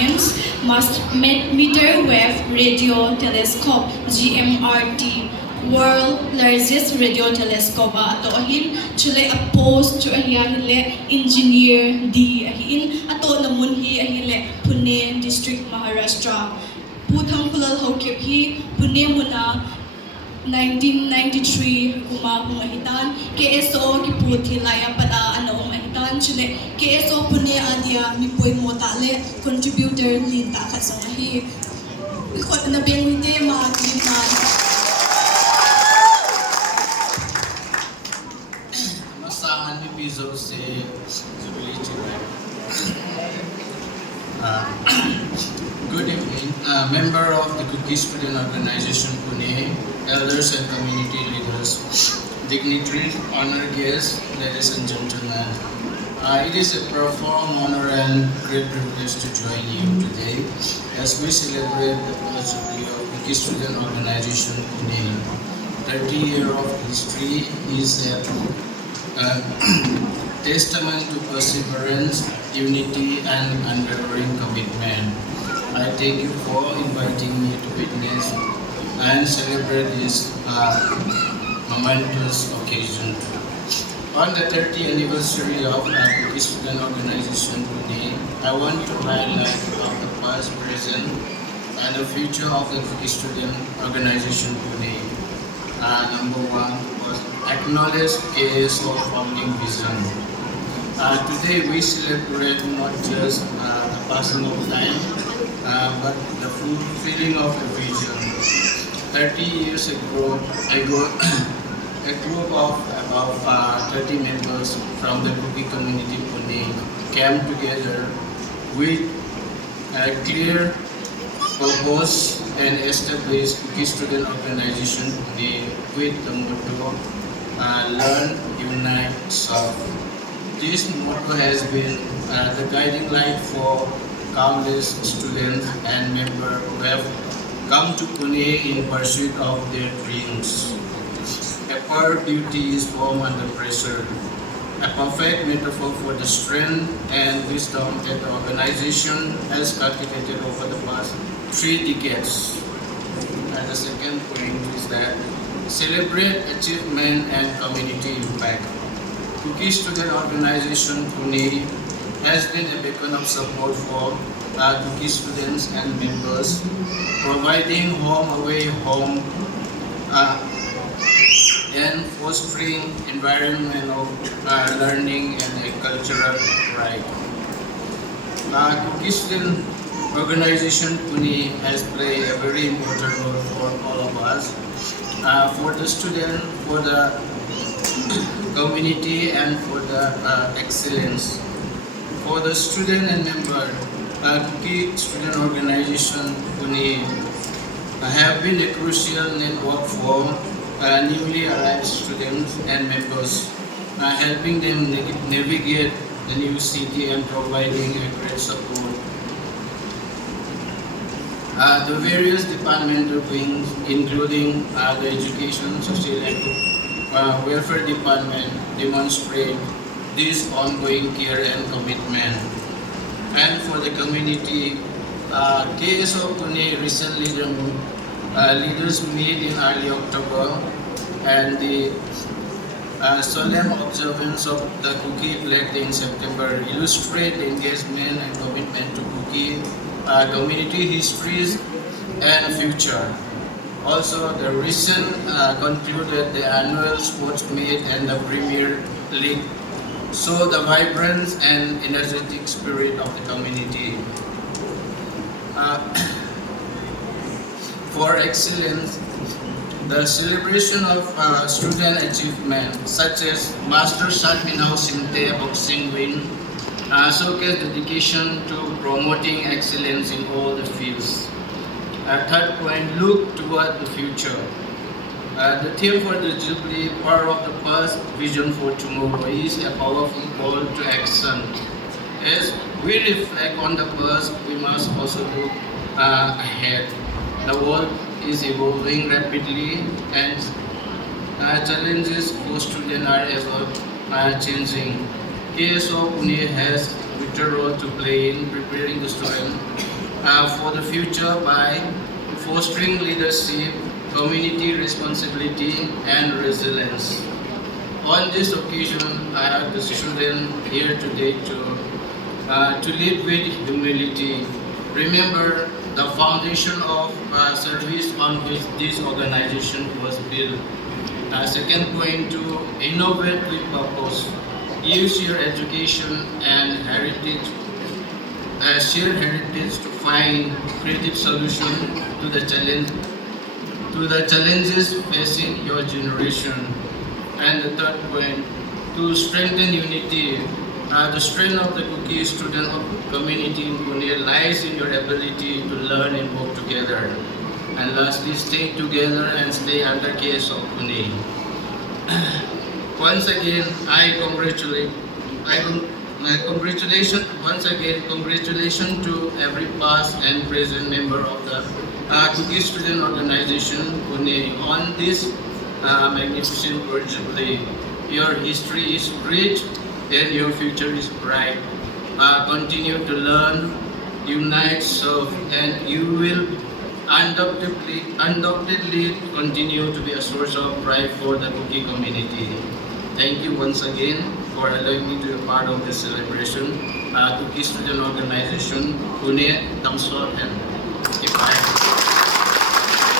Science Meter Wave Radio Telescope GMRT World Largest Radio Telescope ato ahin chule a post chu ahiya hile engineer D ahin ato namun hi ahile Pune District Maharashtra puthang khulal hokip hi Pune muna 1993 humahitan KSO ki puthi laya pada ano umahitan chile KSO Pune adia mi poi motale contributor linta kasahi ikot na beng hite ma kinman masahan ni bizo se zubility Good evening, member of the Cookie Student Organization Pune, elders and community leaders, dignitaries, honored guests, ladies and gentlemen. It is a profound honor and great privilege to join you today as we celebrate the birthday of Cookie Student Organization Pune. 30 years of history is a testament to perseverance, unity, and unwavering commitment. I thank you for inviting me to witness and celebrate this momentous occasion. On the 30th anniversary of the Student Organization Pune, I want to highlight of the past, present, and the future of the Student Organization Pune. Number one was acknowledge KSO founding vision. Today we celebrate not just the passing of time, but the fulfilling of a vision. 30 years ago, a group of about 30 members from the Cookie community Pune came together with a clear purpose and established Cookie Student Organization Pune with the motto Learn, Unite, Serve. This motto has been the guiding light for countless students and members who have come to Pune in pursuit of their dreams. A proud duty is formed under pressure, a perfect metaphor for the strength and wisdom that the organization has cultivated over the past 3 decades. And the second point is that celebrate achievement and community impact. Cookie Student Organization Pune has been a beacon of support for Cookie students and members, providing home away home and fostering environment of learning and a cultural pride. Cookie Student Organization Pune has played a very important role for all of us, for the student, for the community, and for the excellence. For the student and member, Cookie Student Organization Pune have been a crucial network for newly arrived students and members, helping them navigate the new city and providing a great support. The various departmental wings, including the Education, Social and Welfare Department, demonstrate this ongoing care and commitment. And for the community, KSO Pune recently the leaders meet in early October, and the solemn observance of the Cookie Flag Day in September illustrate the engagement and commitment to Cookie community histories and future. Also, the recent concluded the annual sports meet and the Premier League show the vibrant and energetic spirit of the community. For excellence, the celebration of student achievement such as Master Sharminau Sinte boxing win showcase dedication to promoting excellence in all the fields. Third point, look toward the future. The theme for the Jubilee, Power of the Past, Vision for Tomorrow, is a powerful call to action. As we reflect on the past, we must also look ahead. The world is evolving rapidly, and challenges for students are ever changing. KSO Pune has a vital role to play in preparing the student for the future by fostering leadership, community responsibility, and resilience. On this occasion, I ask the students here today to lead with humility. Remember the foundation of service on which this organization was built. Second point, to innovate with purpose. Use your education and heritage, shared heritage to find creative solution to the challenges facing your generation. And the third point, to strengthen unity. The strength of the Kuki student community in Pune lies in your ability to learn and work together. And lastly, stay together and stay under case of Pune. Once again, congratulations to every past and present member of the Kuki Student Organization Pune on this magnificent jubilee. Your history is rich and your future is bright. Continue to learn, unite, serve, and you will undoubtedly continue to be a source of pride for the Kuki community. Thank you once again for allowing me to be part of this celebration. Kuki Student Organization, Pune, Damsor, and Ipai.